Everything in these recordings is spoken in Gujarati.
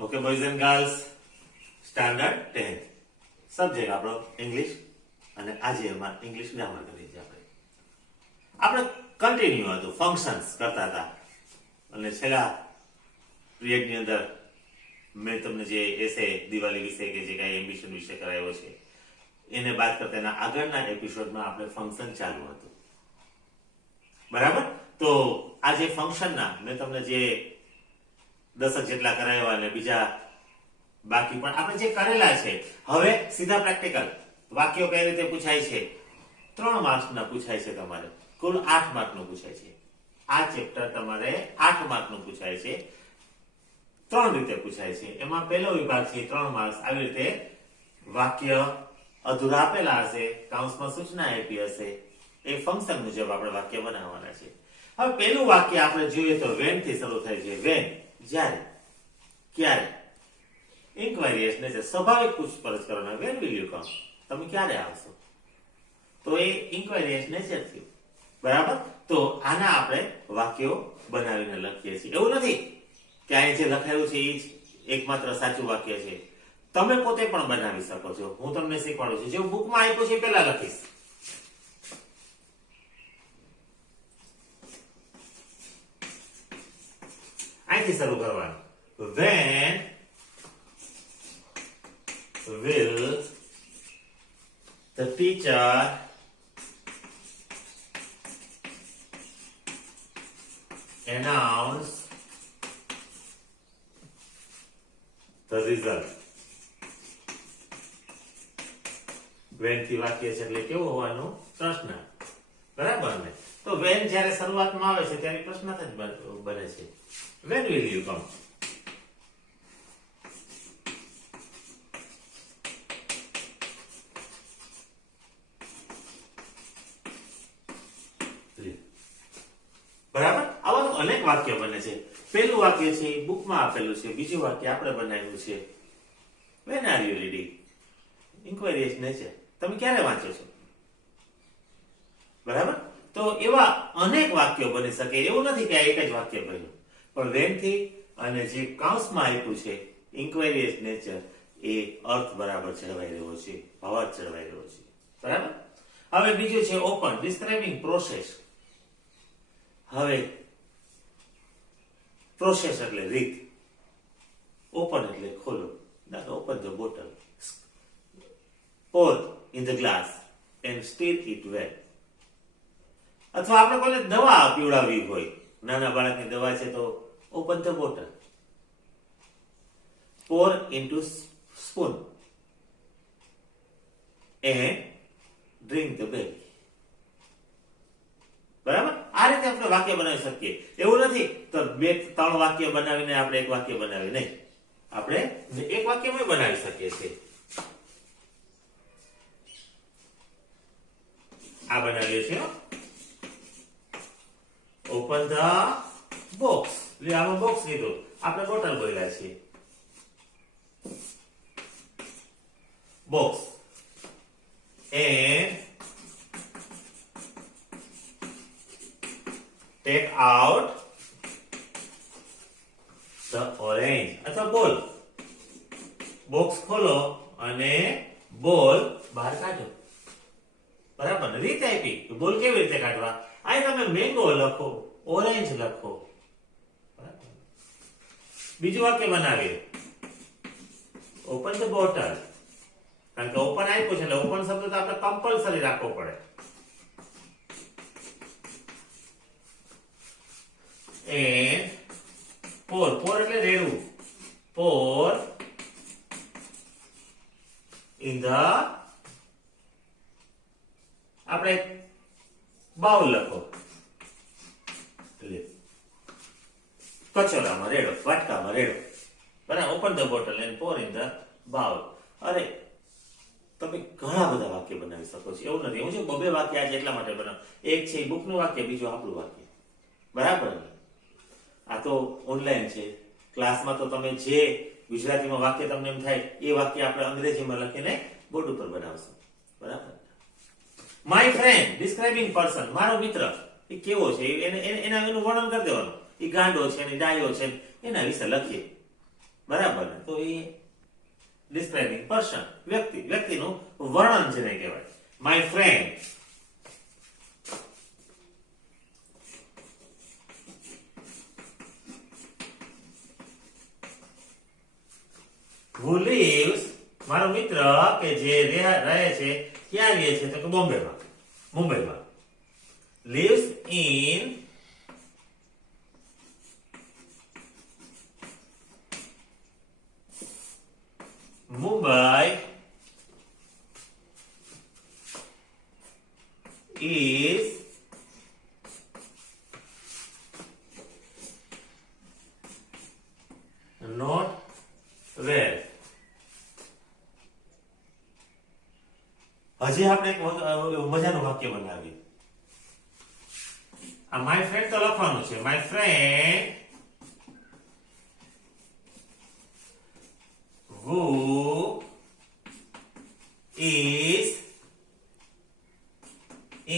Okay boys and girls, standard 10 subject આપણો ઇંગ્લિશ અને આજે એમાં ઇંગ્લિશ ગ્રામર કરીએ છીએ આપણે કન્ટિન્યુ હતું, ફંક્શન્સ કરતા હતા અને છેલ્લા પિરિયડની અંદર મેં તમને જે એસે દિવાળી વિશે કે જે કાંઈ એમ્બિશન વિશે કરાયો છે એને બાદ કરતા એના આગળના એપિસોડમાં આપણે ફંક્શન ચાલુ હતું, બરાબર? તો આ જે ફંક્શનના મેં તમને જે 10 જેટલા કરાવ્યા અને બીજા બાકી પણ આપણે જે કરેલા છે, હવે સીધા પ્રેક્ટિકલ વાક્યો કઈ રીતે પૂછાય છે. 3 માર્ક્સના પૂછાય છે, તમારે કુલ 8 માર્કનું પૂછાય છે. આ ચેપ્ટર તમારે 8 માર્કનું પૂછાય છે, 3 રીતે પૂછાય છે. એમાં પહેલો વિભાગ છે 3 માર્ક્સ. આવી રીતે વાક્ય અધૂરા આપેલા હશે, કૌંસમાં સૂચના આપી હશે, એ ફંક્શન મુજબ આપણે વાક્ય બનાવવાના છે. હવે પહેલું વાક્ય આપણે જોઈએ તો વેન થી શરૂ થાય છે. વેન જ્યારે, ક્યારે. ઇન્ક્વાયરી એટલે સ્વાભાવિક પૂછપરછ કરવાના. વેન વિલ યુ કમ, તમે ક્યારે આવશો? તો એ ઇન્ક્વાયરી નેચર થયું, બરાબર? તો આના આપણે વાક્યો બનાવીને લખીએ છીએ. એવું નથી કે અહીં જે લખાયું છે એ જ એકમાત્ર સાચું વાક્ય છે. તમે પોતે પણ બનાવી શકો છો. હું તમને શીખવાડું છું. જે બુકમાં આપ્યું છે પેલા લખીશ. અહીંથી શરૂ કરવાનું. When will the teacher announce the result? when થી વાક્ય છે એટલે કેવું હોવાનું? પ્રશ્ન, બરાબર ને? તો when જ્યારે શરૂઆતમાં આવે છે ત્યારે પ્રશ્નાર્થ જ બને છે. when will you come? બરાબર? આવા તો અનેક વાક્ય બને છે. પહેલું વાક્ય છે બુકમાં આપેલું છે, બીજું વાક્ય આપણે બનાવ્યું છે. when are you ready? Inquiry is nature. તમે ક્યારે વાંચો છો? બરાબર? તો એવા અનેક વાક્યો બની શકે. એવું નથી કે આ એક જ વાક્ય બન્યું, પણ when થી અને જે કૌંસમાં આપ્યું છે ઇન્ક્વાયરી ઇઝ નેચર, એ અર્થ બરાબર જળવાઈ રહ્યો છે, ભાવાર્થ જળવાઈ રહ્યો છે, બરાબર? હવે બીજું છે ઓપન, ડિસ્ક્રાઇબિંગ પ્રોસેસ. હવે પ્રોસેસ એટલે રીત, ઓપન એટલે ખોલો. Open the bottle, pour in the glass and stir it well. અથવા આપણે કોઈને દવા પીવડાવવી હોય, નાના બાળકની દવા છે તો open the bottle, pour into spoon and drink the baby. બરાબર? આ રીતે આપણે વાક્ય બનાવી શકીએ. એવું નથી તો 2-3 વાક્ય બનાવીને આપણે એક વાક્ય બનાવી, નહીં. આપણે એક વાક્યમાં બનાવી શકીએ છીએ. આ બનાવીએ છીએ. Open the box. એટલે આમાં બોક્સ લીધું, આપણે બોટલ બોલ્યા છીએ. Box and take out the orange. અથવા બોલ. બોક્સ ખોલો અને બોલ બહાર કાઢો. બરાબર? રીત આપી કે બોલ કેવી રીતે કાઢવા. અહીં તમે મેંગો લખો, ઓરેન્જ લખો. બરાબર? બીજું વાક્ય બનાવીએ. Open the bottle. કારણ કે ઓપન આપ્યું છે એટલે ઓપન શબ્દ તો આપણે કમ્પલસરી રાખવો પડે. and pour એટલે રેડવું. pour in the, આપણે બાઉલ લખો, એટલે કચોરામાં રેડો, વાટકામાં રેડો. બરાબર? Open the bottle and pour in the bowl. અરે તમે ઘણા બધા વાક્ય બનાવી શકો છો. એવું નથી હું છું 2 વાક્ય આજે એટલા માટે બનાવું. એક છે બુકનું વાક્ય, બીજું આપણું વાક્ય. બરાબર? આ તો ઓનલાઈન છે. ક્લાસમાં તો તમે જે ગુજરાતીમાં વાક્ય તમને એમ થાય એ વાક્ય આપણે અંગ્રેજીમાં લખીને બોર્ડ ઉપર બનાવશું. બરાબર? માય ફ્રેન્ડ, ડિસ્ક્રાઇબિંગ પર્સન, મારો મિત્ર. એ કેવો છે એનું વર્ણન કરી દેવાનું. એ ગાંડો છે ને ડાયો છે એના વિશે લખીએ. બરાબર ને? તો એ ડિસ્ક્રાઇબિંગ પર્સન, વ્યક્તિનું વર્ણન જેને કહેવાય. માય ફ્રેન્ડ who lives, મારો મિત્ર કે જે રહે છે, ક્યાં રહે છે? તો કે બોમ્બેમાં, મુંબઈમાં. lives in Mumbai is not well. હજી આપણે એક મજાનું વાક્ય બનાવીએ. આ માય ફ્રેન્ડ તો લખવાનું છે. My friend who is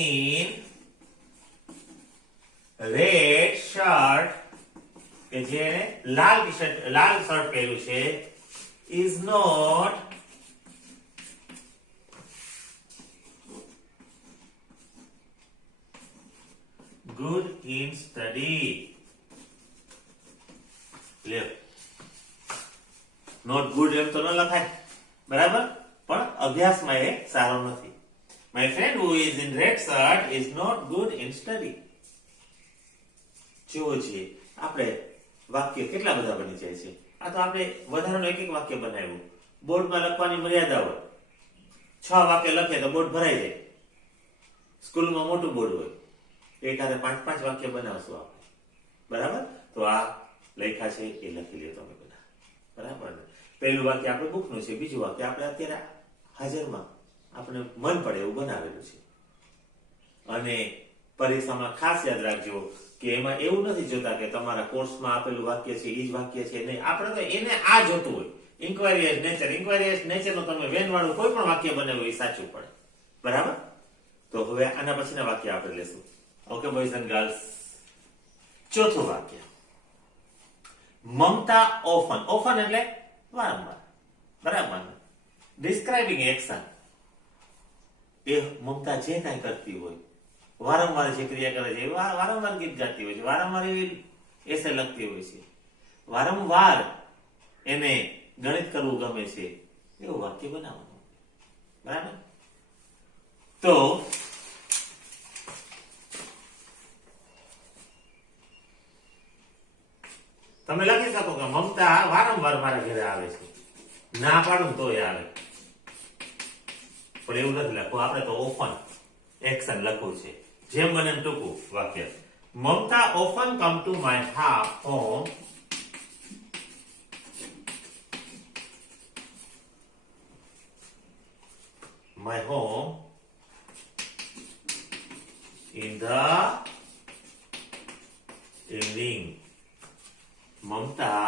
in red shirt, કે જેને લાલ શર્ટ પહેર્યું છે, is not good in study. લ્યો, નોટ ગુડ એમ તો ન લખાય, બરાબર, પણ અભ્યાસમાં એ સારો નથી. My friend who is in red shirt is not good in study. જુઓ છીએ આપણે વાક્ય કેટલા બધા બની જાય છે. આ તો આપણે વધારાનું એક વાક્ય બનાવ્યું. બોર્ડમાં લખવાની મર્યાદા હોય, 6 વાક્ય લખે તો બોર્ડ ભરાઈ જાય. સ્કૂલમાં મોટું બોર્ડ હોય, એકાદે 5-5 વાક્ય બનાવશું આપણે, બરાબર. તો આ લખ્યા છે એ લખી લ્યો તમે બધા, બરાબર ને? પહેલું વાક્ય આપણે બુકનું છે, બીજું વાક્ય આપણે અત્યારે હાજરમાં આપણે મન પડે એવું બનાવેલું છે. અને પરીક્ષામાં ખાસ યાદ રાખજો કે એમાં એવું નથી જોતા કે તમારા કોર્સમાં આપેલું વાક્ય છે એ જ વાક્ય છે, નહીં. આપણે તો એને આ જોતું હોય. ઇન્ક્વાયરી એઝ નેચરનું તમે વેનવાળું કોઈ પણ વાક્ય બનાવ્યું એ સાચું પડે, બરાબર. તો હવે આના પછીના વાક્ય આપણે લેશું. Okay boys and girls. ચોથું વાક્ય, મમતા ઓફન એટલે વારંવાર, બરાબર. ડિસ્ક્રાઇબિંગ એક્શન, એ મમતા જે કાંઈ કરતી હોય, વારંવાર જે ક્રિયા કરે છે, વારંવાર ગીત ગાતી હોય છે, વારંવાર એવી એસે લખતી હોય છે, વારંવાર એને ગણિત કરવું ગમે છે, એવું વાક્ય બનાવવાનું, બરાબર. તો તમે લખી શકો કે મમતા વારંવાર મારા ઘરે આવે છે. ના પાડું તો એ આવે, પણ એવું નથી લખવું. આપણે તો ઓફન એક્શન લખવું છે, જેમ બને એમ ટૂંકું વાક્ય. Mamta often come to my home in the evening. Mamta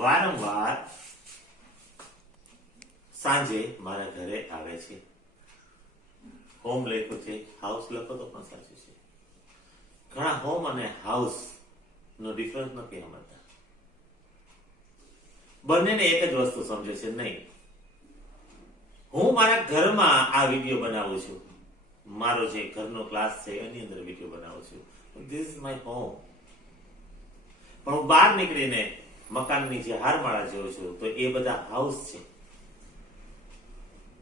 વારંવાર સાંજે મારા ઘરે આવે છે. હોમ લખ્યું છે, હાઉસ લખો તો પણ સાચું છે. ઘણા હોમ અને હાઉસ નો ડિફરન્સ નથી સમજતા. બંનેને એક જ વસ્તુ સમજે છે, નહીં. હું મારા ઘરમાં આ વિડીયો બનાવું છું, મારો જે ઘરનો ક્લાસ છે એની અંદર વિડીયો બનાવું છું. This is my home. પણ હું બહાર નીકળીને મકાનની જે હારમાળા જોઉં છું તો એ બધા હાઉસ છે.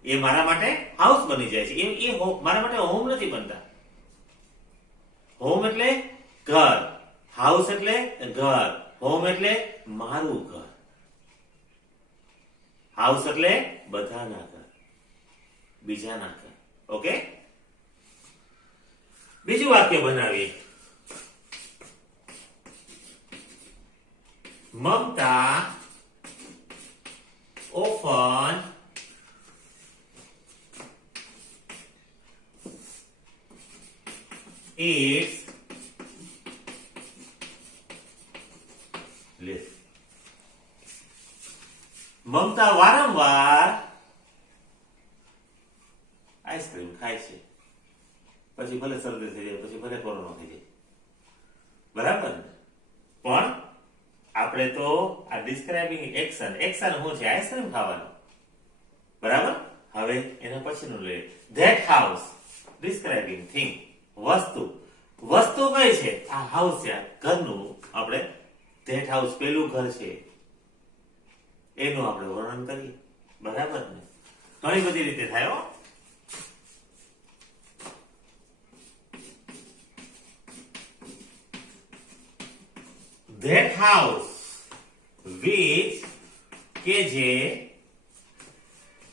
એ મારા માટે હાઉસ બની જાય છે. એ મારા માટે હોમ નથી બનતા. હોમ એટલે ઘર, હાઉસ એટલે ઘર, હોમ એટલે મારું ઘર, હાઉસ એટલે બધાના ઘર, બીજાના ઘર. ઓકે, બીજું વાક્ય બનાવીએ. મમતા often eats less. મમતા વારંવાર આઈસ્ક્રીમ ખાય છે. પછી ભલે શરદી થઈ જાય, પછી ભલે કોરોના થઈ જાય, બરાબર ને? પણ આપણે તો આ ડિસ્ક્રાઇબિંગ એક્શન. એક્શન શું છે? આઈસ્ક્રીમ ખાવાનું. બરાબર. હવે એના પછીનું લઈએ. That house describing thing. વસ્તુ. વસ્તુ કઈ છે? આ હાઉસ છે, આ ઘરનું. આપણે ધેટ હાઉસ પેલું ઘર છે એનું આપણે વર્ણન કરીએ. બરાબર ને? ઘણી બધી રીતે થાય હો. That house which કે જે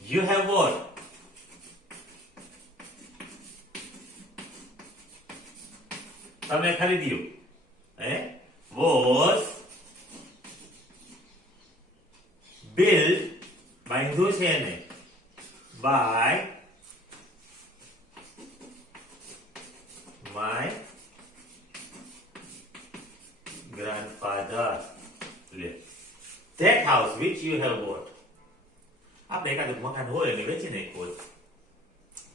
you have bought. તમે ખરીદ્યું. Was built બાંધ્યું છે એને by my grandfather. That house which you have bought. આપણે એકાદું મકાન હોય એને વેચી નાખ્યું હોય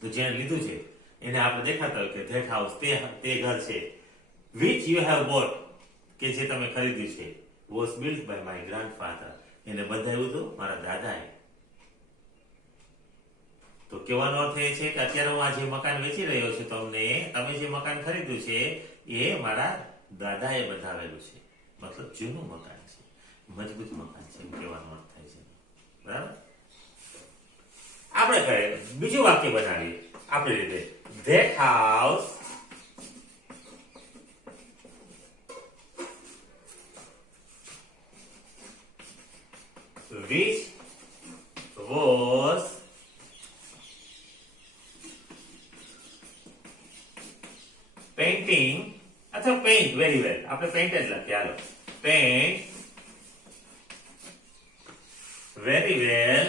તો જેને લીધું છે એને આપણે દેખાતા હોય કે that house તે ઘર છે which you have bought કે જે તમે ખરીદ્યું છે was built by my grandfather. એને બંધાવ્યું હતું મારા દાદાએ. તો કહેવાનો અર્થ એ છે કે અત્યારે હું આ જે મકાન વેચી રહ્યો છું તમને, તમે જે મકાન ખરીદ્યું છે એ મારા દાદાએ બંધાવેલું છે. મતલબ જૂનું મકાન છે, મજબૂત મકાન છે એમ કહેવાનો અર્થ થાય છે. બરાબર. આપણે કહીએ બીજું વાક્ય બનાવીએ આપણી રીતે. That house which was painting અથવા paint very well. આપણે paint જ લખીએ. હાલો. Paint very well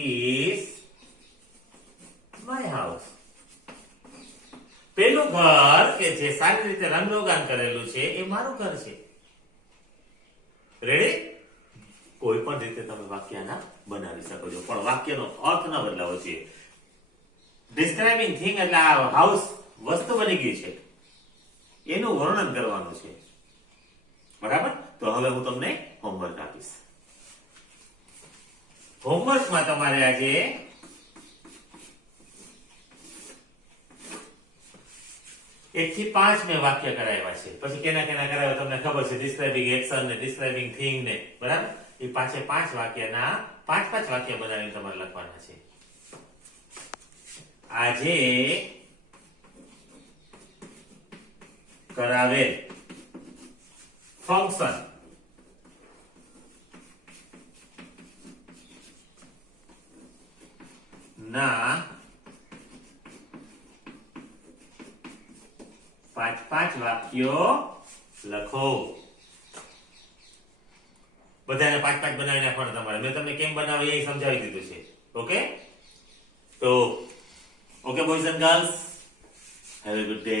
is my house. પેલું ઘર કે જે સારી રીતે રંગરોગાન કરેલું છે એ મારું ઘર છે. રેડી? કોઈ પણ રીતે તમે વાક્યના બનાવી શકો છો, પણ વાક્યનો અર્થ ન બદલાવો જોઈએ. ડિસ્ક્રાઇબિંગ થિંગ એટલે આ હાઉસ વસ્તુ બની ગઈ છે એનું વર્ણન કરવાનું છે. બરાબર. તો હવે હું તમને હોમવર્ક આપીશ. હોમવર્કમાં તમારે આજે 1 થી 5 મેં વાક્ય કરાવ્યા છે. પછી કેના કરાવ્યા તમને ખબર છે. ડિસ્ક્રાઇબિંગ એક્શન ને ડિસ્ક્રાઇબિંગ થિંગ ને. બરાબર. એ 5 વાક્યના 5 વાક્ય બનાવીને તમારે લખવાના છે. આજે કરાવેલ ફંક્શન ના 5 વાક્યો લખો. બધાને 5 બનાવી નાખવાના તમારે. મેં તમને કેમ બનાવી એ સમજાવી દીધું છે. ઓકે? તો okay boys and girls, have a good day.